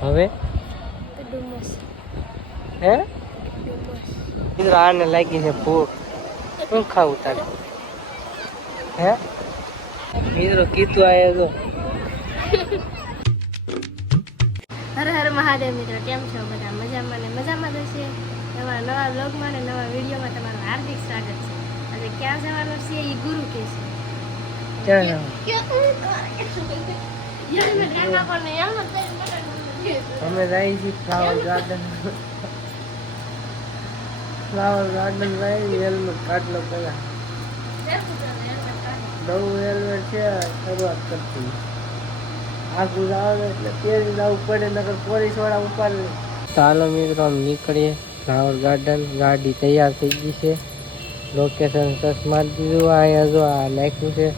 હવે હે મિત્રો આને લાગી છે ભૂખ શું ખાવું તારે હે મિત્રો કીધું આયા તો હર હર મહાદેવ મિત્રો કેમ છો બધા મજામાં ને મજામાં જ હશે તમારા નવા બ્લોગમાં ને નવા વિડીયોમાં તમારું હાર્દિક સ્વાગત છે અને ક્યાં જવાનું છે એ ગુરુ કે છે અમે જઈએ છીએ ફ્લાવર ગાર્ડન. ફ્લાવર ગાર્ડન જઈએ હેલ્મેટ કાઢલો પેલા નવું હેલ્મેટ છે, શરૂઆત કરતી આગું આવે એટલે પહેરી જવું પડે નગર પોલીસવાળા ઉપાડે. ચાલો મિત્રો, આમ નીકળીએ. ફ્લાવર ગાર્ડન, ગાડી તૈયાર થઈ ગઈ છે. લોકેશન સસ મારી દીધું. અહીંયા જો આ નાખ્યું છે.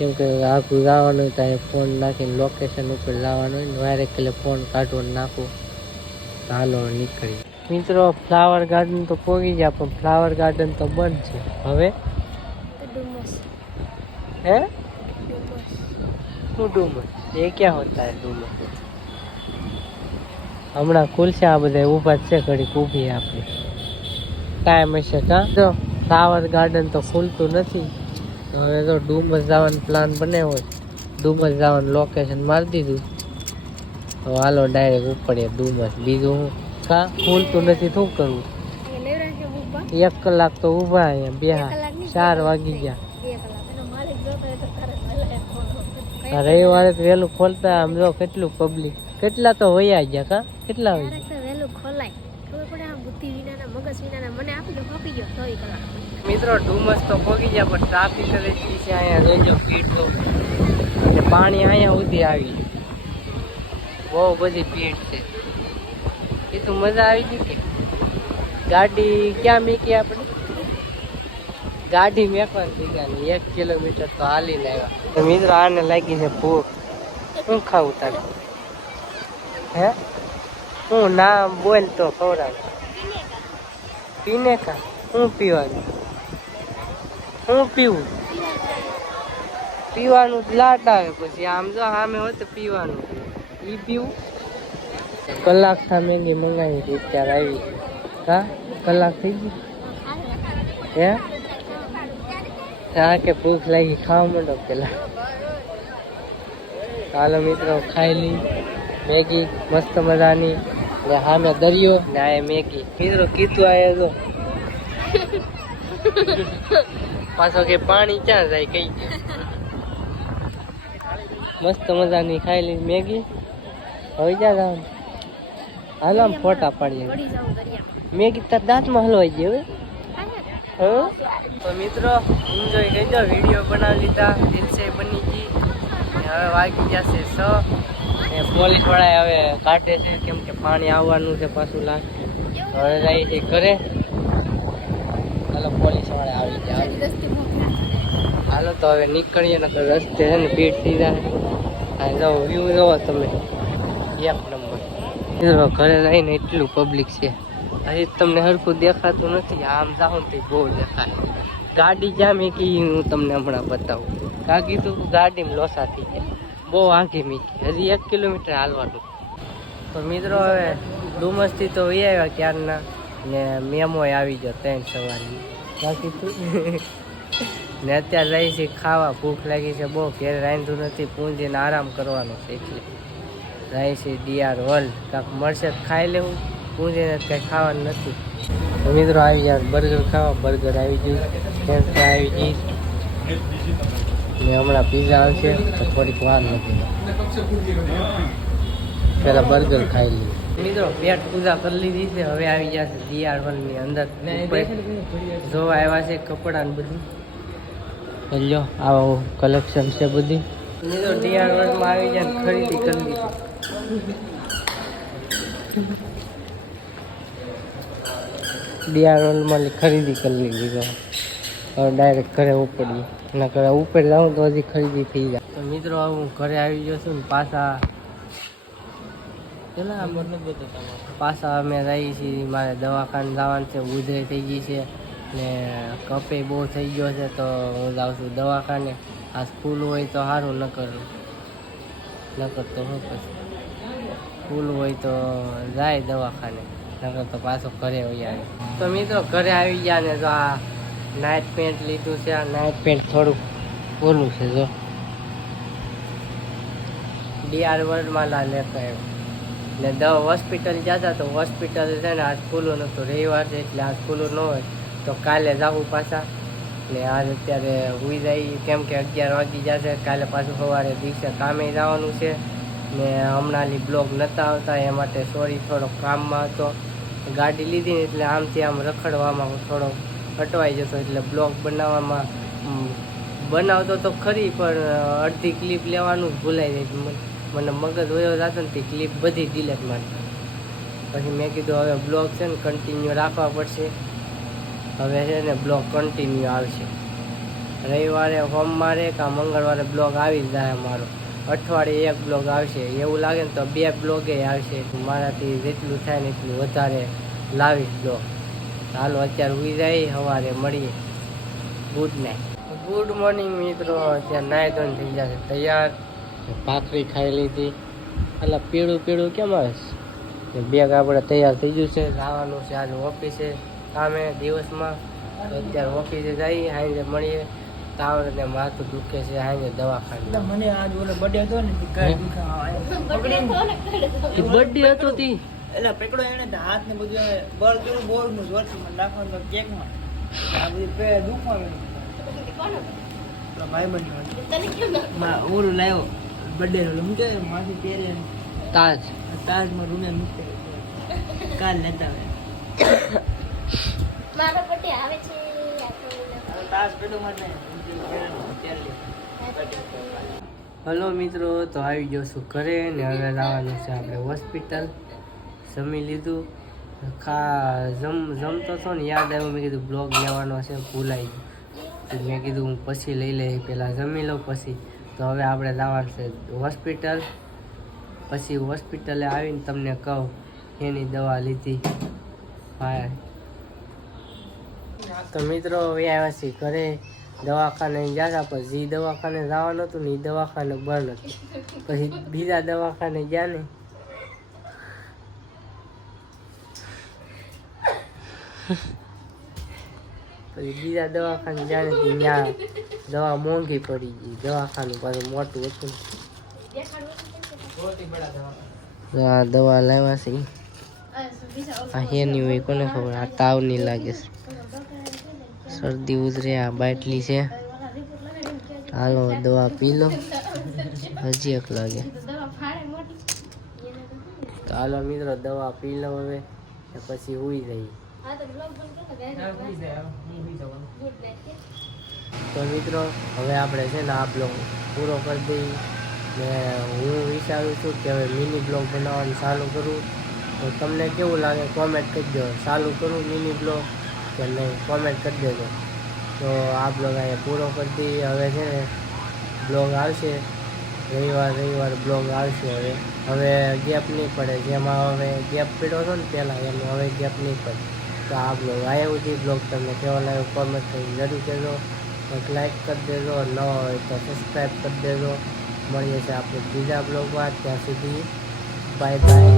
કેમ કે આગું લાવવાનું હોય તો અહીંયા ફોન નાખીને લોકેશન ઉપર લાવવાનું હોય વારે એટલે ફોન કાઢવો નાખો. હાલો નીકળી મિત્રો ફ્લાવર ગાર્ડન તો પોગી ગયા પણ ફ્લાવર ગાર્ડન તો બંધ છે. હવે? હે? શું ડુમસ? એ ક્યાં હોતા હે ડુમસ? હમણાં ખુલશે આ બધા ઊભા છે ઘડીક ઊભી આપણે. ટાઈમ હશે કાં? જો ફ્લાવર ગાર્ડન તો ખુલતું નથી. તો હવે તો ડુમસ જવાનો પ્લાન બનાવ્યો હોય. ડુમસ જવાનું લોકેશન મારી દીધું. તો હાલો ડાયરેક્ટ ઉપડીએ ડુમસ. બીજું હું કા ખુલતું નથી શું કરવું એક કલાક તો ઊભા અહીંયા બે ચાર વાગી ગયા. હોય રવિવારે તો વહેલું ખોલતા આમ જો કેટલું પબ્લિક કેટલા તો વયા ગયા કા? કેટલા વયા? વહેલું ખોલાય. ખબર પડે આમ બુદ્ધિ વિનાના મગજ વિનાના મને આપી દો આપી ગયો ચોવીસ કલાક. મિત્રો ડુમસ તો પગી ગયા પણ ટ્રાફિક જ એટલી છે અહીંયા. રેન્જો પીટ તો. એટલે પાણી અહીંયા સુધી આવી બહુ બધી પીટ છે. એ તો મજા આવી ગઈ કે. ગાડી ક્યાં મૂકી આપણે? ગાડી મેકવાની જગ્યા એક કિલોમીટર તો હાલીને આવ્યા. મિત્રો આને લાગી છે ભૂખ. શું ખાવું તારે? હે? હું ના બોલ તો ખવડાવ. પીને કા શું પીવાનું? શું પીવું? પીવાનું લાટ આવે પછી. આમ જો સામે હોય તો પીવાનું. ઈ પીવું? કલાક થા મેગી મંગાવી હતી અત્યારે આવી હા? કલાક થઈ ગઈ? હે? હા કે ભૂખ લાગી ખાવા માંડો પેલા. ચાલો મિત્રો ખાઈ લઈ. મેગી મસ્ત મજાની. ને સામે દરિયો ને આ મેગી. મિત્રો કીધું આયા તો પાછો કે પાણી ક્યાં જાય કઈ? મસ્ત મજાની ખાઈ લઈ મેગી. હવે ક્યાં જવાનું? હાલો આમ ફોટા પાડીએ. મેગી તાર દાંતમાં હલવાઈ ગયો? તો મિત્રો એન્જોય કરજો. વીડિયો બનાવી લીધા. દિલસે બની ગઈ. હવે વાગી ગયા છે સ પોલીસવાળા હવે કાઢે છે. કેમ કે પાણી આવવાનું છે પાછું લાગે હવે જાય છે ઘરે. હાલો પોલીસવાળા આવી ગયા. હાલો તો હવે નીકળીએ ને રસ્તે છે ને ભીડ થઈ જાય. હા જાઓ વ્યૂ જોવો તમે. એક નંબર. ઘરે રહીને એટલું પબ્લિક છે. હજી તમને હરખું દેખાતું નથી. આમ જાઉં તો બહુ દેખાય. ગાડી જ્યાં મીકી હું તમને હમણાં બતાવું. કાકી તો ગાડીમાં લોસા થઈ ગયા. બહુ આંખી મીકી. હજી એક કિલોમીટર હાલવાનું. તો મિત્રો હવે ડુમસથી તો વહી આવ્યા ક્યારના? ને મેમો આવી ગયો ત્રણ સવારની બાકી ને અત્યારે રહી છે ખાવા, ભૂખ લાગી છે બહુ. ઘેર રાંધું નથી, પૂંજીને આરામ કરવાનો છે એટલે. રહી છે ડીઆર વર્લ્ડ કાંક મળશે ખાઈ લેવું. પૂંજીને કંઈ ખાવાનું નથી. મિત્રો આવી ગયા બર્ગર ખાવા. બર્ગર આવી ગયું. ફ્રેન્ચ ફ્રાય આવી ગઈ. ને હમણાં પીઝા આવશે. તો થોડીક વાર નથી પેલા બર્ગર ખાઈ લીધું. મિત્રો પેટ પૂજા કરી લીધી છે હવે આવી જશે ડીઆરની અંદર જોવા આવ્યા છે કપડા ને બધું. લ્યો આવો કલેક્શન છે બધી. મિત્રો ડીઆરમાં આવી જાય ખરીદી કરી લીધી. ડીઆર વર્લ્ડમાં ખરીદી કરી લીધી તો હવે ડાયરેક્ટ ઘરે ઉપડીએ. ના ઘરે ઉપર જાઉં તો હજી ખરીદી થઈ જાય. તો મિત્રો હું ઘરે આવી ગયો છું ને પાછા પાછા અમે રહીએ છીએ મારે દવાખાને જવાનું છે ઉધરે થઈ ગઈ છે. ને કપે બહુ થઈ ગયો છે તો હું જાઉં છું દવાખાને. આ સ્કૂલ હોય તો સારું ન કરું ન કરતો હું પછી સ્કૂલ હોય તો જાય દવાખાને નકર તો પાછો ઘરે હોય તો મિત્રો ઘરે આવી ગયા ને તો આ નાઇટ પેન્ટ લીધું છે આ નાઇટ પેન્ટ થોડુંક ઓલું છે જો. ડીઆર વર્લ્ડમાં લા લેતા આવ્યો. ને દવા હોસ્પિટલ જતા તો હોસ્પિટલ છે ને, આજ ખુલ્લું નહોતું. રવિવાર છે એટલે આજ ખુલ્લું ન હોય. તો કાલે જાવું પાછા. એટલે આજ અત્યારે હુઈ જાય, કેમ કે અગિયાર વાગી જશે. કાલે પાછું સવારે દિવસે કામે જવાનું છે. ને હમણાંની બ્લોગ નહોતા આવતા, એ માટે સોરી થોડો કામમાં હતો. ગાડી લીધી ને એટલે આમથી આમ રખડવામાં થોડો અટવાઈ જતો. એટલે બ્લોગ બનાવવામાં બનાવતો તો ખરી, પણ અડધી ક્લિપ લેવાનું ભૂલાઈ જાય. મને- મગજ વયો જતો ને તે ક્લિપ બધી ડિલેટ મારી પછી મેં કીધું, હવે બ્લોગ છે ને કન્ટિન્યુ રાખવા પડશે. હવે છે ને બ્લોગ કન્ટિન્યુ આવશે. રવિવારે, સોમવારે કાં મંગળવારે બ્લોગ આવી જ જાય મારો અઠવાડિયે એક બ્લોગ આવશે. એવું લાગે ને તો બે બ્લોગે આવશે. મારાથી જેટલું થાય ને એટલું વધારે લાવીશ બ્લોગ ચાલો અત્યારે ઉઈ જાય, સવારે મળીએ. ગુડ નાઇટ ગુડ મોર્નિંગ મિત્રો. અત્યારે નાઇટ થઈ જશે. તૈયાર? ભાખરી ખાઈ લીધી. એટલે પીળું પીળું કેમ આવે? છે બેગ આપણે તૈયાર થઈ ગયું છે જવાનું છે આજે ઓફિસે કામે દિવસમાં અત્યારે ઓફિસે જઈએ સાંજે મળીએ. તાવ ને માથું દુખે છે સાંજે દવાખાને. મને આજ ઓલો બર્થડે હતો ને કાંઈ દુખાવા બર્થડે હતો? તી. એટલે પેકડો એને હાથ ને બધું બળ કેવું બોલનું જોરથી મને નાખવાનું આ બધી પે માં ઓલું લાવ્યો બર્થડે નું રૂમ કહેવાય માથે પહેરે તાજ. તાજમાં રૂમે મૂકે. કાલ લેતા આવે મારો પટ્ટી આવે છે. તાજ પેલો માટે હલો મિત્રો તો આવી ગયો છું ઘરે ને હવે લાવવાનું છે આપણે હોસ્પિટલ. જમી લીધું. ખા જમ જમતો હતો ને યાદ આવ્યું મેં કીધું બ્લોગ લેવાનો છે ભૂલાઈ ગયું. મેં કીધું હું પછી લઈ લઈ પહેલાં જમી લઉં પછી. તો હવે આપણે લાવવાનું છે હોસ્પિટલ. પછી હોસ્પિટલે આવીને તમને કહું, એની દવા લીધી. હા. તો મિત્રો, હવે આવ્યા છીએ ઘરે. દવાખાને ગયા પછી જે દવાખાને જવાનું હતું ને એ દવાખાને બંધ હતું. પછી બીજા દવાખાને ગયા ને. પછી બીજા દવાખાને જાણે ત્યાં દવા મોંઘી પડી ગઈ. દવાખાનું પાછું મોટું હતું. આ દવા લાવ્યા છે. આ હેની હોય કોને ખબર? આ તાવની લાગે છે. શરદી ઉતરે આ બાટલી છે. હાલો, દવા પી લો. હજી એક લાગે. તો હાલો મિત્રો, દવા પી લો હવે. પછી ઉઈ જઈએ. તો મિત્રો હવે આપણે છે ને આ બ્લોગ પૂરો કરી દઈ ને હું વિચારું છું કે હવે મિની બ્લોગ બનાવવાનું ચાલુ કરું. તો તમને કેવું લાગે કોમેન્ટ કરી દો ચાલુ કરું મિની બ્લોગ કે નહીં કોમેન્ટ કરી દેજો. તો આ બ્લોગ અહીંયા પૂરો કરી દઈએ. હવે છે ને બ્લોગ આવશે. રવિવાર રવિવાર બ્લોગ આવશે હવે. હવે ગેપ નહીં પડે. જેમાં હવે ગેપ પીડો હતો ને પહેલાં એમ હવે ગેપ નહીં પડે. તો આ બ્લોગ આવ્યા સુધી બ્લોગ તમને કેવો લાગ્યો કોમેન્ટ કરી જરૂર કહેજો. એક લાઈક કરી દેજો, ન હોય તો સબસ્ક્રાઈબ કરી દેજો. મળીએ છીએ આપણે બીજા બ્લોગમાં ત્યાં સુધી બાય બાય